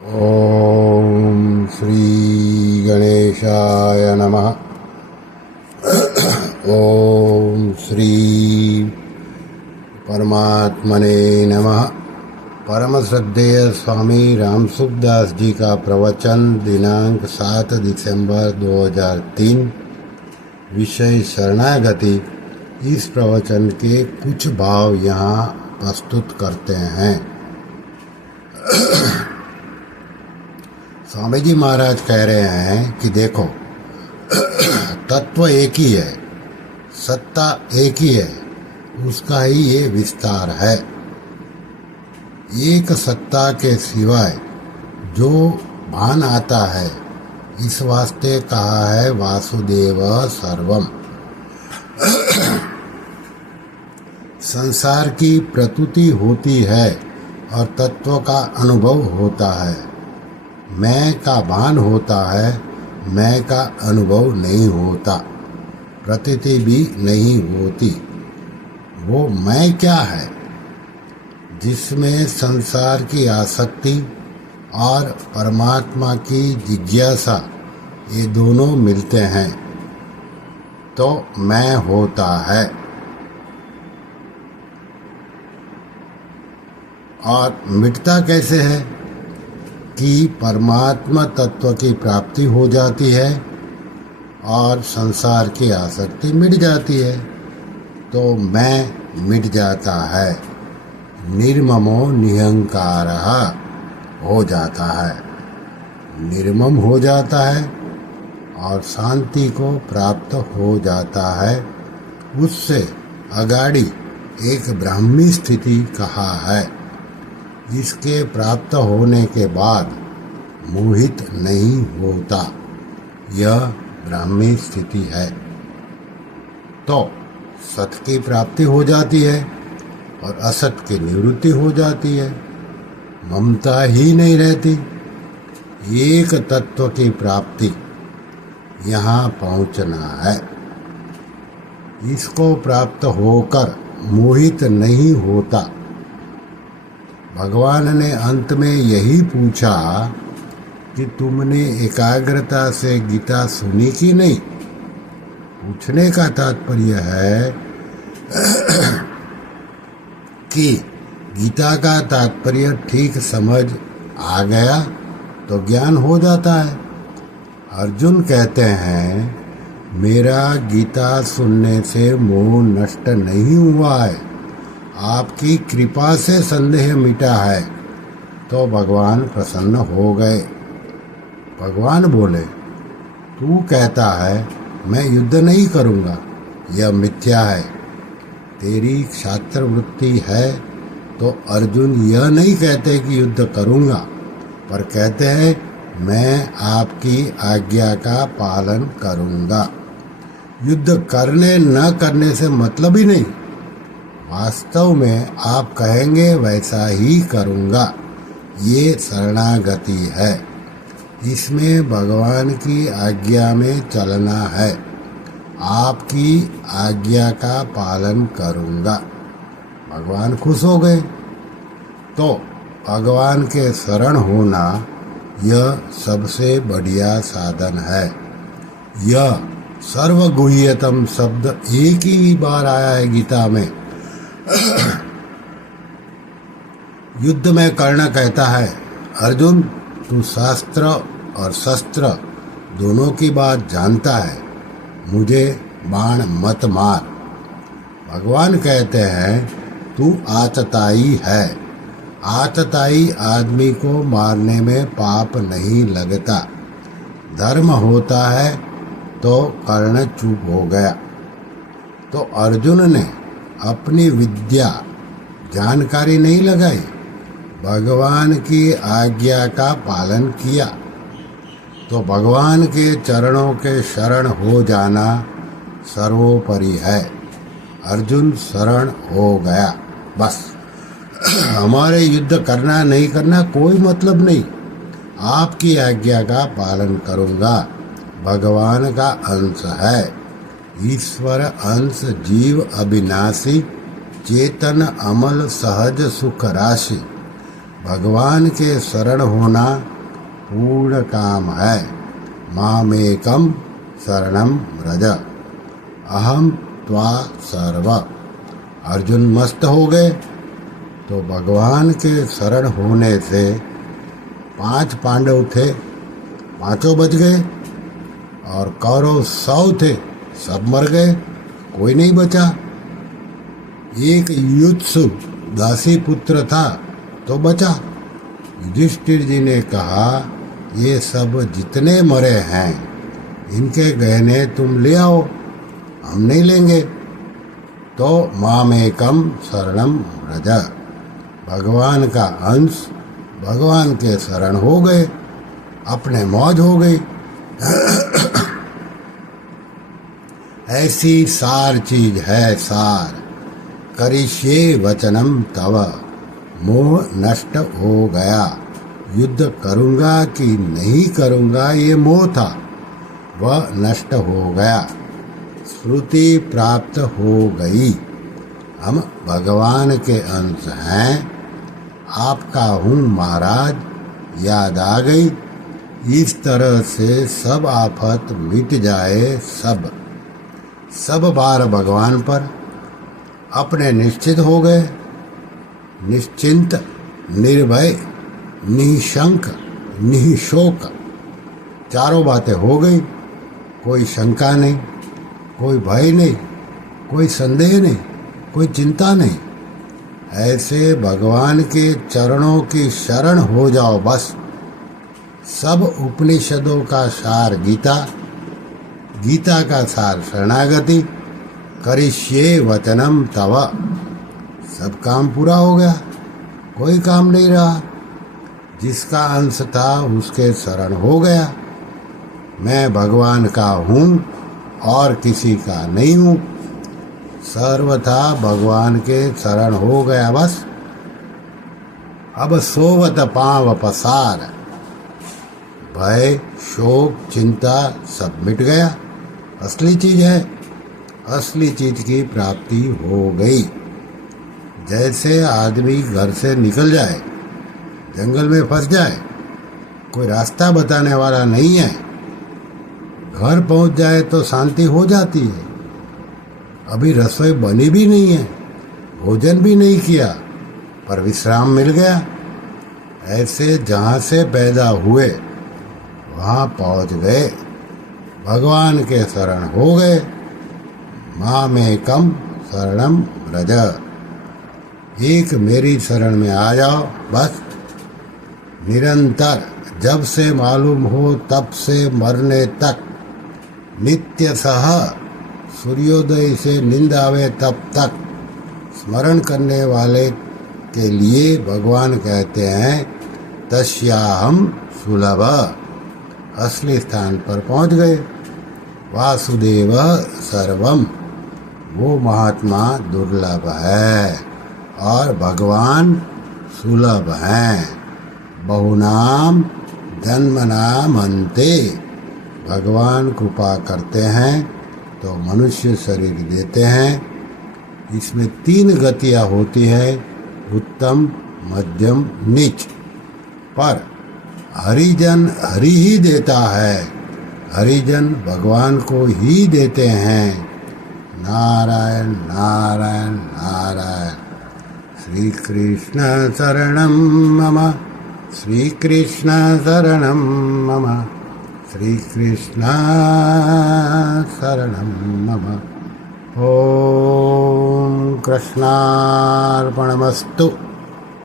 ओम श्री गणेशाय नमः। ओम श्री परमात्मने नमः। परम श्रद्धेय स्वामी रामसुखदास जी का प्रवचन दिनांक 7 दिसंबर 2003। विषय शरणागति। इस प्रवचन के कुछ भाव यहाँ प्रस्तुत करते हैं। स्वामी जी महाराज कह रहे हैं कि देखो, तत्व एक ही है, सत्ता एक ही है, उसका ही ये विस्तार है। एक सत्ता के सिवाय जो भान आता है, इस वास्ते कहा है वासुदेव सर्वम। संसार की प्रतीति होती है और तत्व का अनुभव होता है। मैं का भान होता है, मैं का अनुभव नहीं होता, प्रतीति भी नहीं होती। वो मैं क्या है जिसमें संसार की आसक्ति और परमात्मा की जिज्ञासा ये दोनों मिलते हैं तो मैं होता है। और मिटता कैसे है कि परमात्मा तत्व की प्राप्ति हो जाती है और संसार की आसक्ति मिट जाती है तो मैं मिट जाता है। निर्ममो निहंकारः हो जाता है, निर्मम हो जाता है और शांति को प्राप्त हो जाता है। उससे अगाड़ी एक ब्राह्मी स्थिति कहा है। इसके प्राप्त होने के बाद मोहित नहीं होता, यह ब्राह्मी स्थिति है। तो सत की प्राप्ति हो जाती है और असत की निवृत्ति हो जाती है, ममता ही नहीं रहती। एक तत्व की प्राप्ति यहाँ पहुँचना है। इसको प्राप्त होकर मोहित नहीं होता। भगवान ने अंत में यही पूछा कि तुमने एकाग्रता से गीता सुनी कि नहीं। पूछने का तात्पर्य है कि गीता का तात्पर्य ठीक समझ आ गया तो ज्ञान हो जाता है। अर्जुन कहते हैं मेरा गीता सुनने से मोह नष्ट नहीं हुआ है, आपकी कृपा से संदेह मिटा है। तो भगवान प्रसन्न हो गए। भगवान बोले तू कहता है मैं युद्ध नहीं करूँगा, यह मिथ्या है। तेरी क्षात्र वृत्ति है तो अर्जुन यह नहीं कहते कि युद्ध करूँगा, पर कहते हैं मैं आपकी आज्ञा का पालन करूँगा। युद्ध करने न करने से मतलब ही नहीं। वास्तव में आप कहेंगे वैसा ही करूँगा, ये शरणागति है। इसमें भगवान की आज्ञा में चलना है। आपकी आज्ञा का पालन करूँगा। भगवान खुश हो गए। तो भगवान के शरण होना यह सबसे बढ़िया साधन है। यह सर्वगुह्यतम शब्द एक ही बार आया है गीता में। युद्ध में कर्ण कहता है अर्जुन तू शास्त्र और शस्त्र दोनों की बात जानता है, मुझे बाण मत मार। भगवान कहते हैं तू आतताई है। आतताई आदमी को मारने में पाप नहीं लगता। धर्म होता है तो कर्ण चुप हो गया। तो अर्जुन ने अपनी विद्या जानकारी नहीं लगाई, भगवान की आज्ञा का पालन किया। तो भगवान के चरणों के शरण हो जाना सर्वोपरि है। अर्जुन शरण हो गया। बस हमारे युद्ध करना नहीं करना कोई मतलब नहीं, आपकी आज्ञा का पालन करूँगा। भगवान का अंश है। ईश्वर अंश जीव अविनाशी, चेतन अमल सहज सुख राशि। भगवान के शरण होना पूर्ण काम है। मामेकम शरणम व्रज अहम त्वा सर्व। अर्जुन मस्त हो गए तो भगवान के शरण होने से 5 पांडव थे, 5 बच गए, और कौरव 100 थे, सब मर गए, कोई नहीं बचा। एक युत्सु दासी पुत्र था तो बचा। युधिष्ठिर जी ने कहा, ये सब जितने मरे हैं इनके गहने तुम ले आओ, हम नहीं लेंगे। तो मामेकम शरणम व्रज, भगवान का अंश भगवान के शरण हो गए, अपने मौज हो गई। ऐसी सार चीज है सार, करिष्ये वचनम तव, मोह नष्ट हो गया। युद्ध करूंगा कि नहीं करूंगा ये मोह था, वह नष्ट हो गया, श्रुति प्राप्त हो गई। हम भगवान के अंश हैं, आपका हूँ महाराज, याद आ गई। इस तरह से सब आफत मिट जाए। सब बार भगवान पर अपने निश्चित हो गए, निश्चिंत, निर्भय, निशंक, निशोक। चारों बातें हो गई, कोई शंका नहीं, कोई भय नहीं, कोई संदेह नहीं, कोई चिंता नहीं। ऐसे भगवान के चरणों की शरण हो जाओ बस। सब उपनिषदों का सार गीता, गीता का सार शरणागति, करिष्ये वचनम तव। सब काम पूरा हो गया, कोई काम नहीं रहा। जिसका अंश था उसके शरण हो गया। मैं भगवान का हूँ और किसी का नहीं हूँ, सर्वथा भगवान के शरण हो गया बस। अब सोवत पांव पसार, भय, शोक, चिंता सब मिट गया। असली चीज है, असली चीज की प्राप्ति हो गई। जैसे आदमी घर से निकल जाए, जंगल में फंस जाए, कोई रास्ता बताने वाला नहीं है, घर पहुंच जाए तो शांति हो जाती है। अभी रसोई बनी भी नहीं है, भोजन भी नहीं किया, पर विश्राम मिल गया। ऐसे जहाँ से पैदा हुए वहाँ पहुँच गए, भगवान के शरण हो गए। मामेकम शरणम व्रज, एक मेरी शरण में आ जाओ बस। निरंतर, जब से मालूम हो तब से मरने तक, नित्य सह, सूर्योदय से नींद आवे तब तक स्मरण करने वाले के लिए भगवान कहते हैं तस्याहम सुलभ। असली स्थान पर पहुंच गए। वासुदेव सर्वम, वो महात्मा दुर्लभ है और भगवान सुलभ हैं। बहुनाम जन्मनाम अन्ते, भगवान कृपा करते हैं तो मनुष्य शरीर देते हैं। इसमें 3 गतियाँ होती हैं, उत्तम, मध्यम, नीच। पर हरिजन हरि ही देता है, हरिजन भगवान को ही देते हैं। नारायण नारायण नारायण। श्री कृष्ण शरणम मम, श्री कृष्ण शरणम मम, श्री कृष्ण शरणम मम। ओम कृष्णार्पणमस्तु।